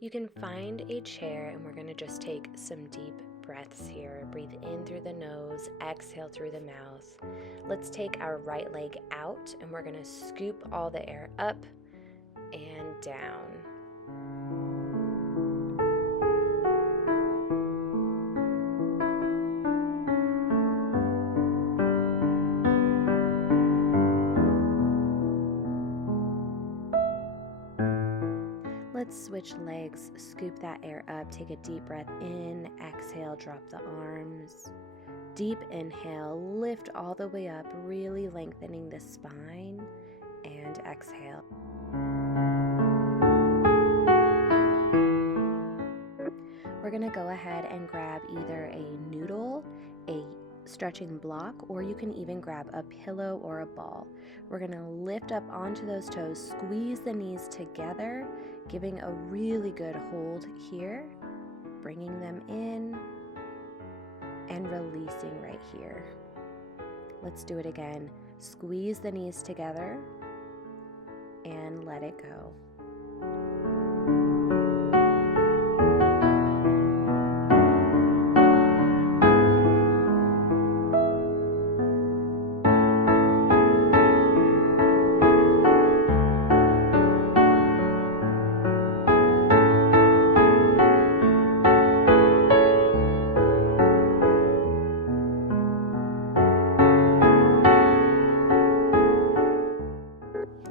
You can find a chair and we're going to just take some deep breaths here. Breathe in through the nose, exhale through the mouth. Let's take our right leg out and we're going to scoop all the air up and down. Let's switch legs, scoop that air up, take a deep breath in, exhale, drop the arms. Deep inhale, lift all the way up, really lengthening the spine, and exhale. We're going to go ahead and grab either a noodle, a stretching block, or you can even grab a pillow or a ball. We're going to lift up onto those toes, squeeze the knees together, giving a really good hold here, bringing them in and releasing right here. Let's do it again. Squeeze the knees together and let it go.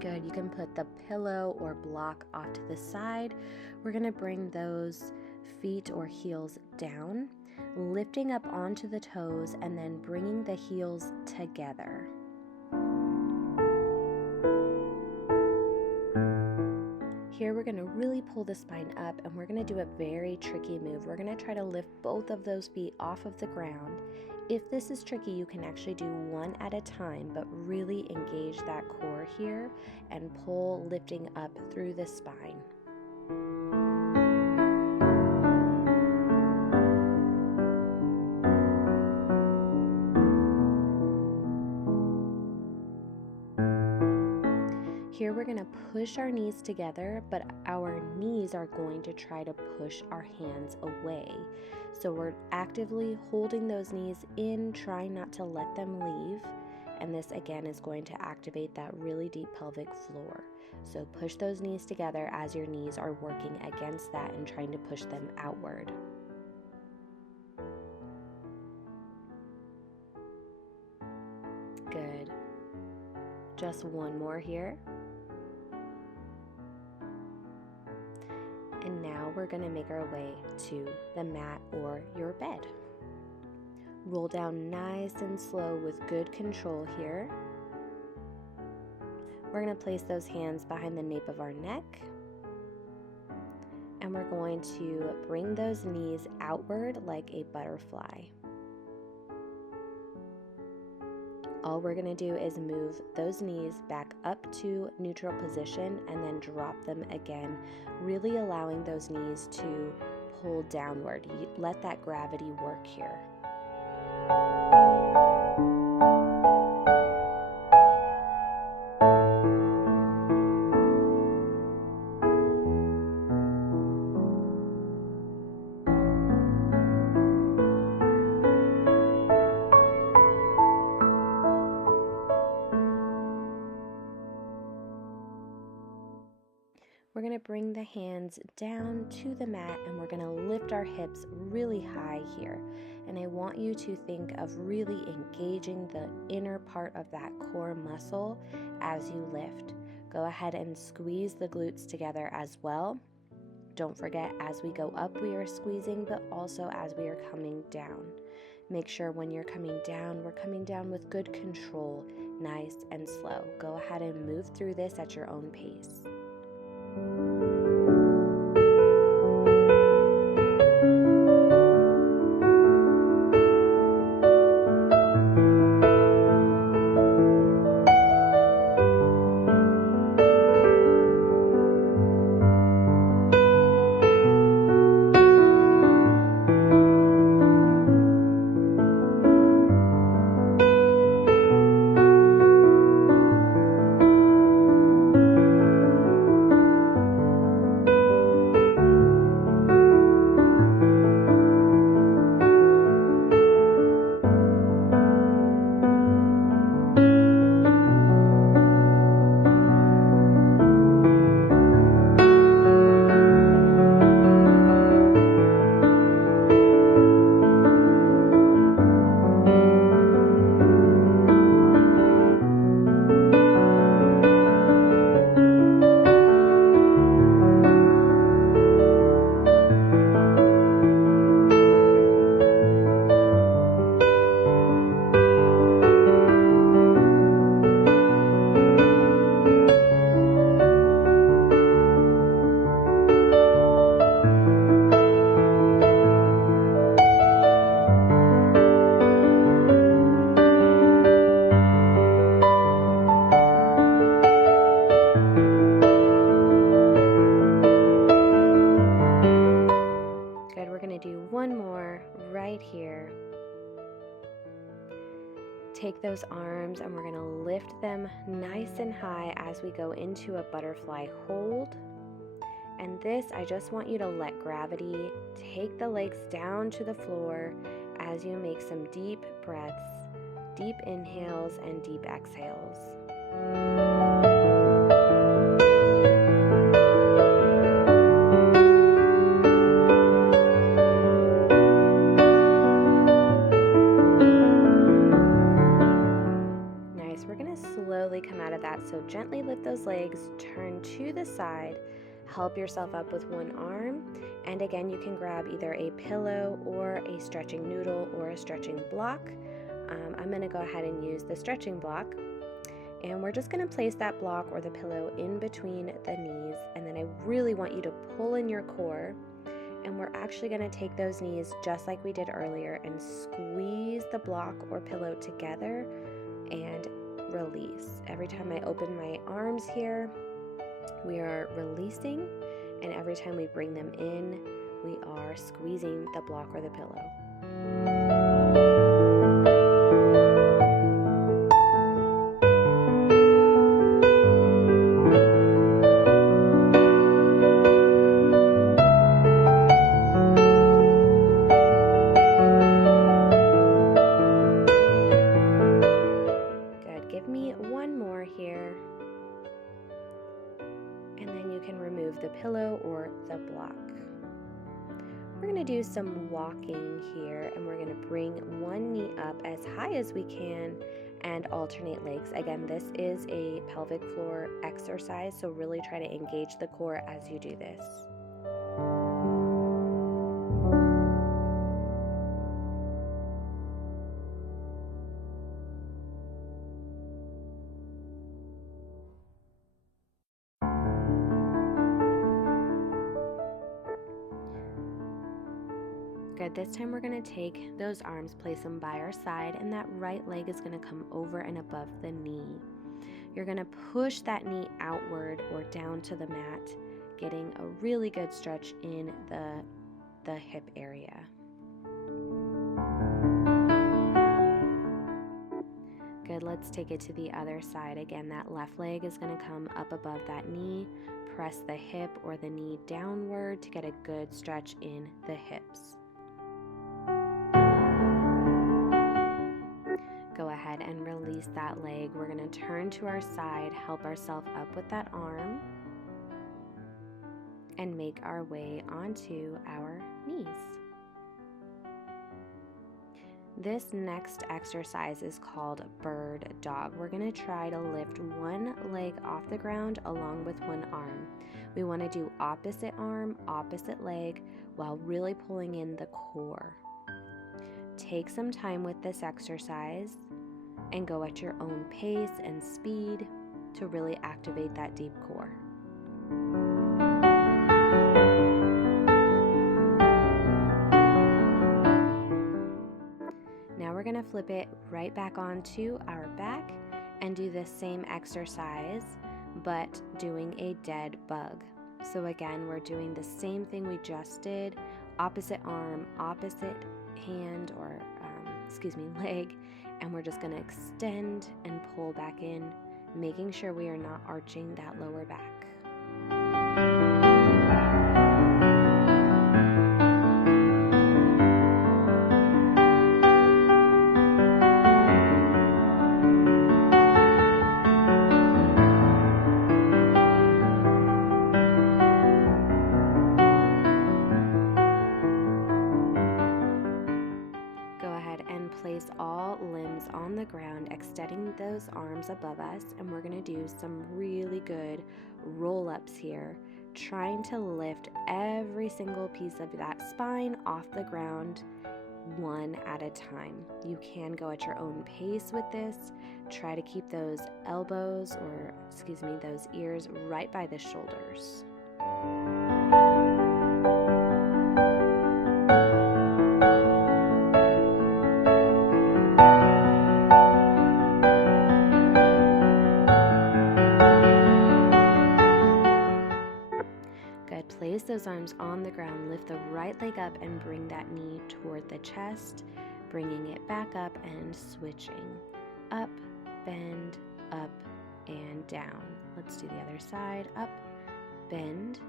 Good, you can put the pillow or block off to the side. We're going to bring those feet or heels down, lifting up onto the toes and then bringing the heels together. Here we're going to really pull the spine up and we're going to do a very tricky move. We're going to try to lift both of those feet off of the ground. If this is tricky, you can actually do one at a time, but really engage that core here and pull, lifting up through the spine. Here we're going to push our knees together, but our knees are going to try to push our hands away. So we're actively holding those knees in, trying not to let them leave. And this again is going to activate that really deep pelvic floor. So push those knees together as your knees are working against that and trying to push them outward. Good. Just one more here. And now we're going to make our way to the mat or your bed. Roll down nice and slow with good control here. We're going to place those hands behind the nape of our neck. And we're going to bring those knees outward like a butterfly. All we're going to do is move those knees back up to neutral position and then drop them again, really allowing those knees to pull downward. Let that gravity work here. We're going to bring the hands down to the mat and we're going to lift our hips really high here. And I want you to think of really engaging the inner part of that core muscle as you lift. Go ahead and squeeze the glutes together as well. Don't forget, as we go up, we are squeezing, but also as we are coming down. Make sure when you're coming down, we're coming down with good control, nice and slow. Go ahead and move through this at your own pace. Take those arms and we're going to lift them nice and high as we go into a butterfly hold. And this, I just want you to let gravity take the legs down to the floor as you make some deep breaths, deep inhales and deep exhales. Nice, we're going to slowly come out of that. So gently lift those legs, turn to the side, help yourself up with one arm. And again, you can grab either a pillow or a stretching noodle or a stretching block. I'm going to go ahead and use the stretching block. And we're just going to place that block or the pillow in between the knees. And then I really want you to pull in your core. And we're actually going to take those knees just like we did earlier and squeeze the block or pillow together and release. Every time I open my arms here, we are releasing. And every time we bring them in, we are squeezing the block or the pillow. Good. Give me one more here. And then you can remove the pillow or the block. We're going to do some walking here, and we're going to bring one knee up as high as we can and alternate legs. Again, this is a pelvic floor exercise, so really try to engage the core as you do this. Good. This time we're going to take those arms, place them by our side, and that right leg is going to come over and above the knee. You're going to push that knee outward or down to the mat, getting a really good stretch in the hip area. Good. Let's take it to the other side. Again, that left leg is going to come up above that knee. Press the hip or the knee downward to get a good stretch in the hips. Go ahead and release that leg. We're going to turn to our side, help ourselves up with that arm, and make our way onto our knees. This next exercise is called bird dog. We're going to try to lift one leg off the ground along with one arm. We want to do opposite arm, opposite leg while really pulling in the core. Take some time with this exercise and go at your own pace and speed to really activate that deep core. Now we're going to flip it right back onto our back and do the same exercise, but doing a dead bug. So again, we're doing the same thing we just did, opposite arm, opposite hand or leg, and we're just going to extend and pull back in, making sure we are not arching that lower back. Place all limbs on the ground, extending those arms above us, and we're going to do some really good roll-ups here, trying to lift every single piece of that spine off the ground one at a time. You can go at your own pace with this. Try to keep those elbows or those ears right by the shoulders. Place those arms on the ground, lift the right leg up and bring that knee toward the chest, bringing it back up and switching. up, bend, up, and down. Let's do the other side. Up, bend,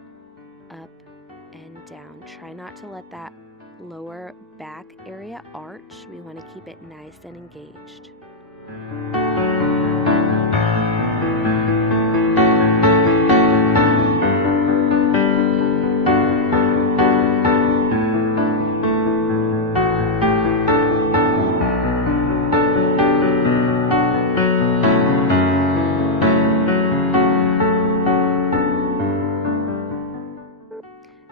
up, and down. Try not to let that lower back area arch. We want to keep it nice and engaged.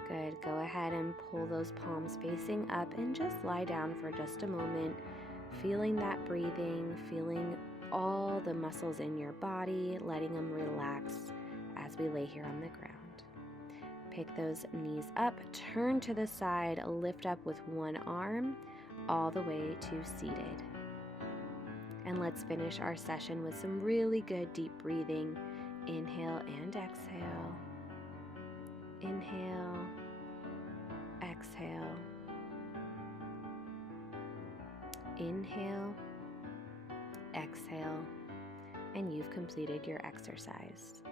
Good. Go ahead and pull those palms facing up and just lie down for just a moment, feeling that breathing, feeling all the muscles in your body, letting them relax as we lay here on the ground. Pick those knees up, turn to the side, lift up with one arm all the way to seated. And let's finish our session with some really good deep breathing. Inhale and exhale. Inhale, exhale. Inhale, exhale, and you've completed your exercise.